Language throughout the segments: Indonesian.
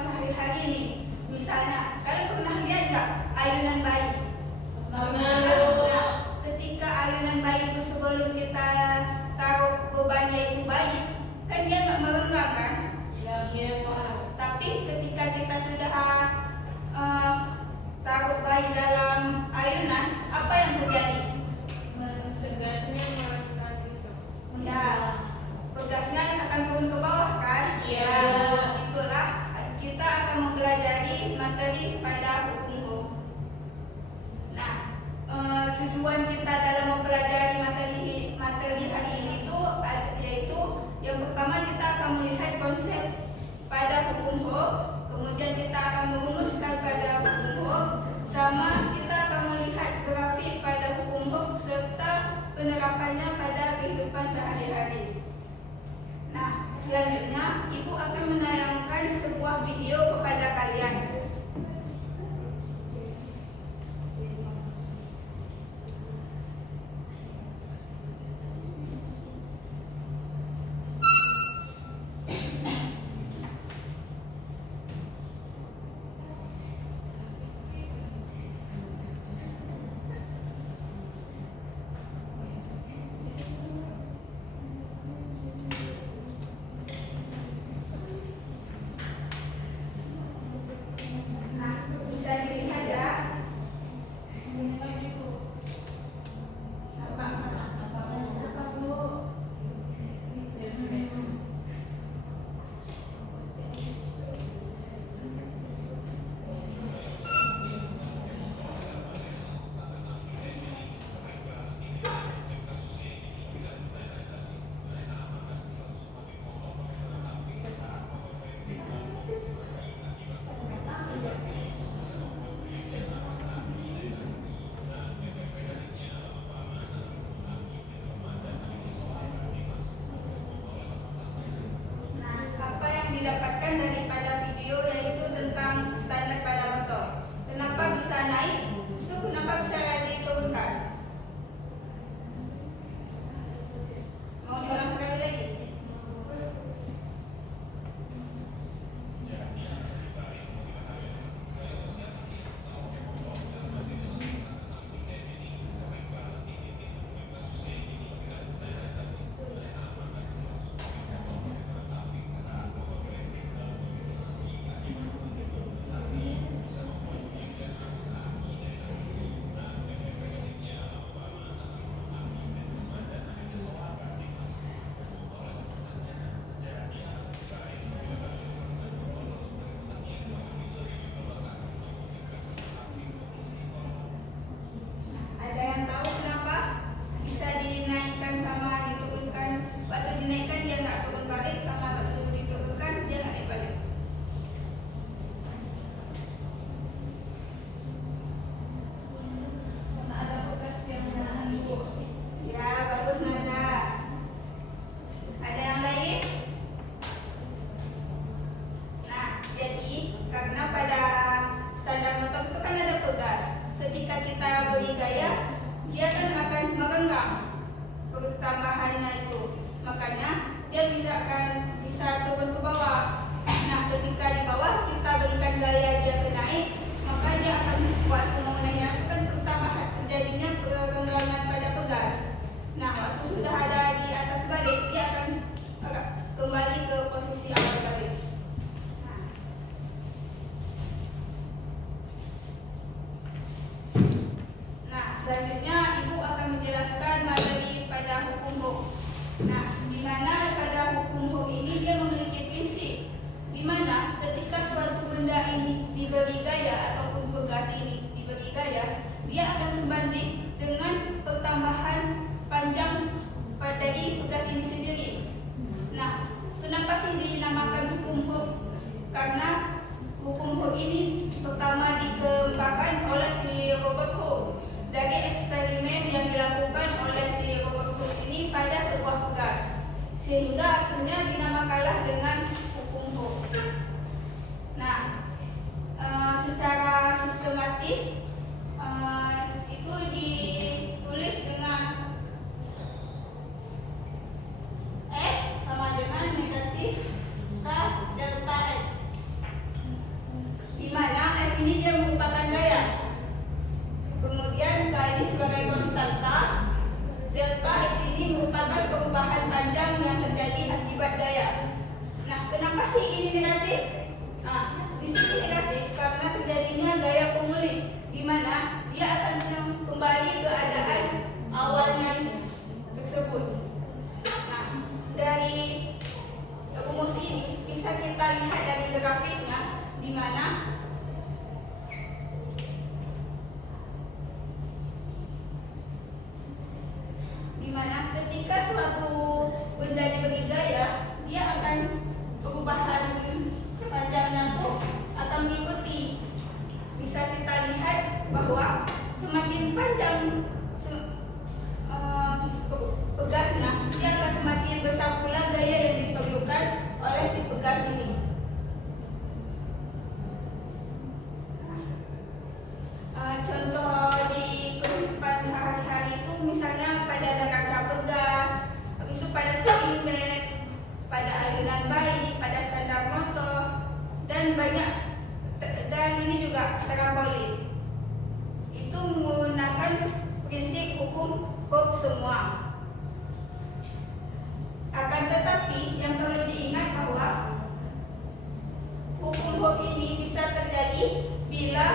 sehari-hari nih. Misalnya, kalian pernah lihat nggak ayunan bayi? Ketika ayunan bayi itu sebelum kita taruh bebannya itu bayi, kan dia nggak merenggang kan? Iya. Tapi ketika kita sudah taruh bayi dalam ayunan, apa yang terjadi? Tegasnya merenggang gitu. Ya, pegasnya akan turun ke bawah kan? Iya. Itulah kita akan mempelajari materi pada hukum. Nah, tujuan kita dalam mempelajari materi hari ini itu yaitu yang pertama kita akan melihat konsep pada hukum HOK, kemudian kita akan merumuskan pada hukum HOK, sama kita akan melihat grafik pada hukum HOK serta penerapannya pada kehidupan sehari-hari. Nah, selanjutnya Ibu akan menayangkan sebuah video kepada kalian. Nah, bisa dilihat ya. Nah, apa yang didapatkan daripada video yaitu tentang standar pada motor. Kenapa bisa naik? Itu kenapa bisa diturunkan? Mau diulang sekali lagi? Ada yang tahu kenapa bisa dinaikkan sama diturunkan? Waktu dinaikkan dia nggak turun balik, sama waktu diturunkan dia nggak naik balik. Karena ada bekas yang menahan ibu. Ya, bagus Nanda. Ada yang lain? Nah, jadi karena pada standar motor itu kan ada pegas. Ketika kita beri gaya, dia kan akan merenggang pertambahannya itu. Makanya dia bisa turun ke bawah. Nah, ketika di bawah kita berikan gaya dia ke naik, maka dia akan waktu mau naiknya itu kan pertambahan terjadinya perenggangan pada pegas. Nah, waktu sudah ada di atas balik, dia akan kembali ke posisi awal balik. Nah, selanjutnya Ibu akan menjelaskan materi pada hukum HOK. Nah, di mana pada hukum HOK ini dia memiliki prinsip di mana ketika suatu benda ini diberi gaya ataupun pegas ini diberi gaya, dia akan sebanding dengan pertambahan panjang dari pegas ini sendiri. Nah, kenapa sih dinamakan hukum HOK? Karena hukum HOK ini pertama dikembangkan oleh si Robert Hooke dari eksperimen yang dilakukan oleh si Robert Hooke ini pada sebuah pegas, sehingga akhirnya dinamakanlah dengan hukum Hooke. Nah, secara sistematis itu ditulis dengan F sama dengan negatif K delta X. grafiknya, di mana ketika suatu benda diberi gaya, dia akan perubahan panjangnya itu akan mengikuti. Bisa kita lihat bahwa semakin panjang pegasnya, dia akan semakin besar pula gaya yang diperlukan oleh si pegas ini. Contoh di kehidupan sehari-hari itu misalnya pada ada kaca pegas, habis itu pada steering bed, pada ayunan bayi, pada standar motor, dan banyak, dan ini juga trampolin. Itu menggunakan prinsip hukum Hooke semua. Akan tetapi yang perlu diingat bahwa hukum Hooke ini bisa terjadi bila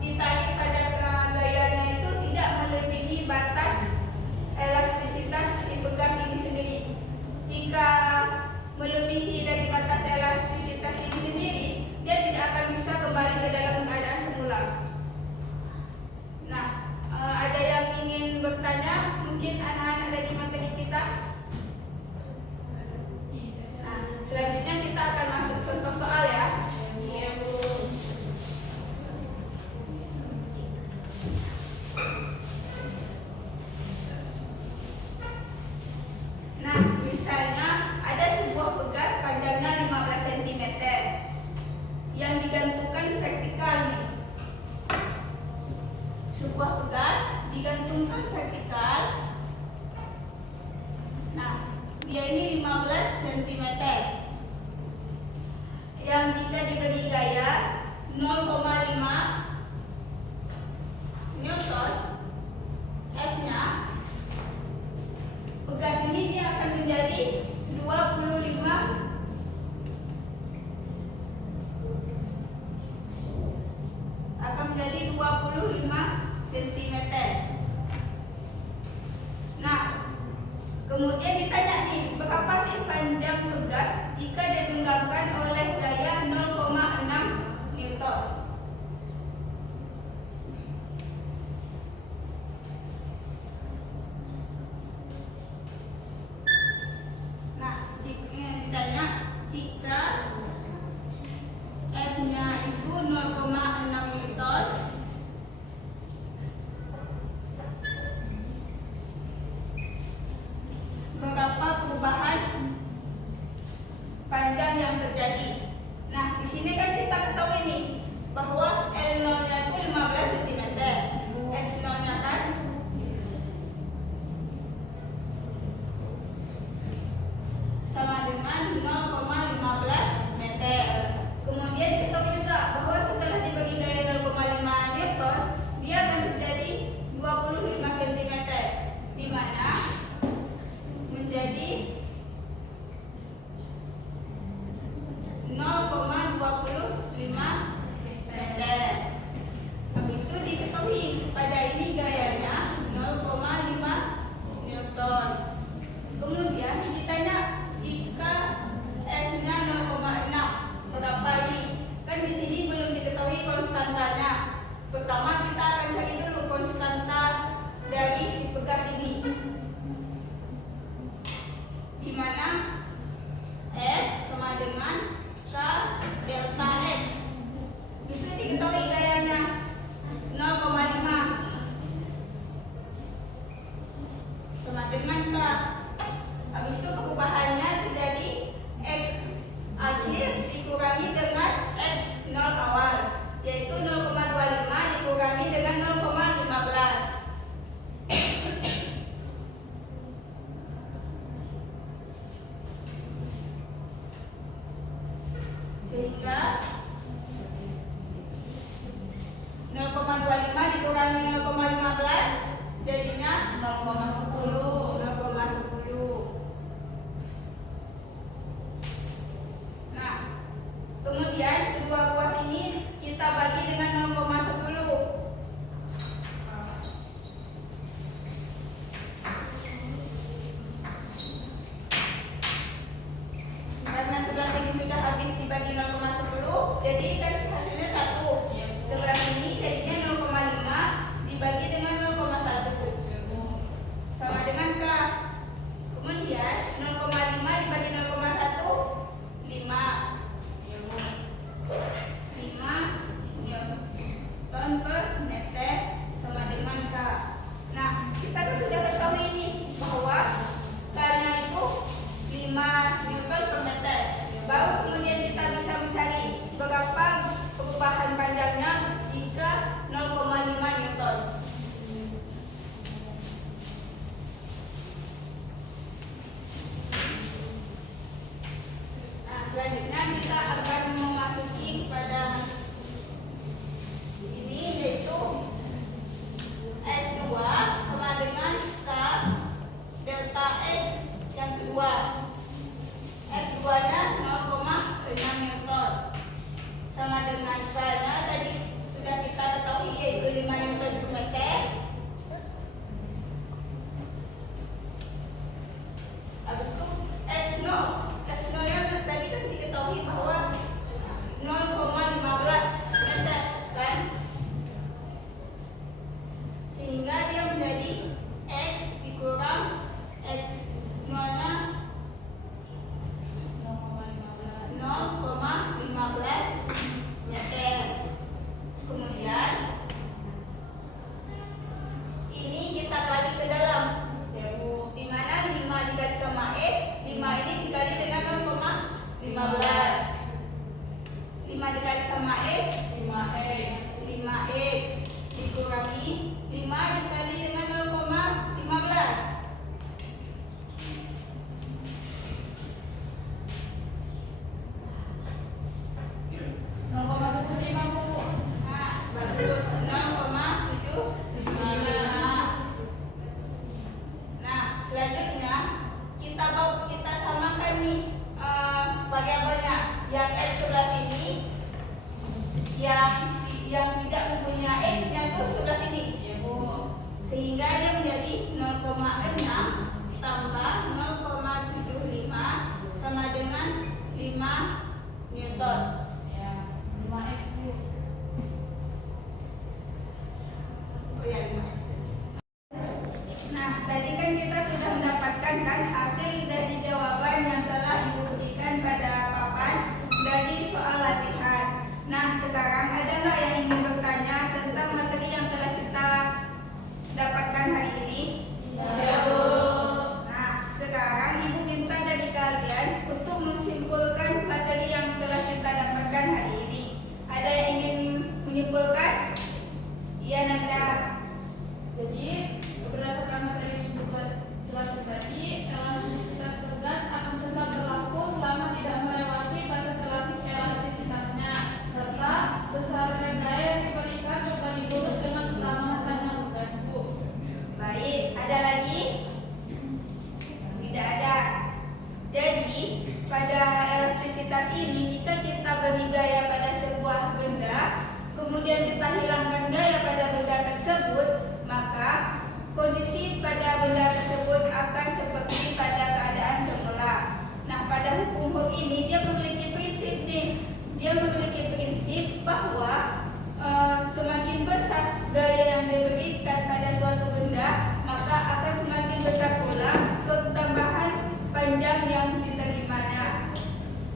ditarik pada gayanya itu tidak melebihi batas elastisitas si pegas ini sendiri. Jika melebihi dari batas elastisitas ini sendiri, dia tidak akan bisa kembali ke dalam keadaan semula. Nah, ada yang ingin bertanya? Mungkin anak-anak dari materi kita. Nah, selanjutnya kita akan masuk contoh soal ya. Nah, misalnya ada sebuah pegas panjangnya 15 cm yang digantungkan vertikal nih. Sebuah pegas digantungkan vertikal. Nah, dia ini 15 cm yang jika diberi gaya 0,5 Newton F-nya, pegas ini dia akan menjadi 25 cm. Nah, kemudian ditanya nih, berapa sih panjang pegas jika digenggamkan oleh gaya 0,6 Newton? Nah, ditanya jika F-nya itu 0,6 Newton, berapa perubahan panjang yang terjadi? Nah, di sini kan kita ketahui nih bahwa L0-nya itu 15 cm, X0-nya kan sama dengan 0,15 meter. Kemudian kita tahu juga bahwa setelah diberi gaya 0,5 Newton, dia akan menjadi 25 cm, di mana menjadi 0,25 meter. Habis itu diketahui pada ini gayanya 0,5 Newton. Kemudian ditanya jika F-nya 0,6, berapa ini? Kan di sini belum diketahui konstantanya. Pertama kita akan cari dulu konstanta dari si pegas ini, di mana F sama dengan K delta X. Itu diketahui gayanya 0,5 sama dengan K. Habis itu perubahannya jadi X akhir dikurangi dengan X 0 awal, yaitu 0,25 dikurangi dengan 0,15. Sehingga 0,25 dikurangi 0,15 jadinya 0,10. Nah, kemudian kedua ruas ini kita bagi dengan 0,10. Karena sebelah sini sudah habis dibagi 0,10 jadi kan hasilnya 1. Iya, Bu. Sebelah ini jadinya 0,5 dibagi dengan 0,1 sama dengan K. Kemudian 0,5 dibagi 0,1 5. Iya, Bu. 5 newton per meter sama dengan K. Nah, kita kan sudah ketahui ini bahwa K-nya itu 5 newton per meter. Baru kemudian kita bisa mencari berapa perubahan panjangnya jika 0,5 newton. Nah, selanjutnya kita akan memasuki pada ini yaitu S2 sama dengan K delta X yang kedua. F2 nya 0,6 newton sama dengan K nya tadi sudah kita ketahui yaitu 5 newton per meter. Habis itu X0 nya tadi kan diketahui bahwa 0,15 meter kan, sehingga dia menjadi X dikurang X0 nya 0,15 meter. Kemudian ini kita kali ke dalam, Iya, Bu. di mana 5 dikali sama X, 5 ini dikali dengan 0,15. 5 dikali sama X 5X. 5X dikurangi 5 dikali dengan 0,15. 0,75, Bu. Nah, bagus 0,75. Nah, selanjutnya kita samakan nih variabelnya. Yang X sebelah sini, yang tidak mempunyai X-nya itu sebelah sini. Iya, Bu. Sehingga dia menjadi 0,6 tambah 0,75 sama dengan 5 newton. Ya, 5X, Bu. Oh ya, 5x. Nah, tadi kan kita sudah mendapatkan kan hasil dari jawaban yang telah Ibu berikan pada papan dari soal latihan. Nah, sekarang ada nggak yang ingin bertanya tentang materi yang telah kita dapatkan hari ini? Iya, Bu. Nah, sekarang Ibu minta dari kalian untuk menyimpulkan materi yang telah kita dapatkan hari ini. Ada yang ingin menyimpulkan? Iya, Nanda. Jadi, berdasarkan materi yang kita jelaskan tadi, elastisitas bergas akan tetap berlaku selama tidak melewati batas elastisitasnya, serta besarnya daya yang diberikan berbanding lurus dengan ketambahan panjang bergas, Bu. Baik, ada lagi? Tidak ada. Jadi, pada elastisitas ini, jika kita beri gaya pada sebuah benda, kemudian kita hilangkan gaya pada benda tersebut, maka kondisi pada benda tersebut akan seperti pada keadaan semula. Nah, pada hukum Hooke ini dia memiliki prinsip nih. Dia memiliki prinsip bahwa semakin besar gaya yang diberikan pada suatu benda, maka akan semakin besar pula ketambahan panjang yang diterimanya.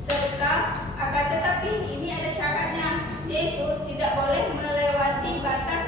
Serta akan tetapi ini ada syaratnya, yaitu tidak boleh melewati batas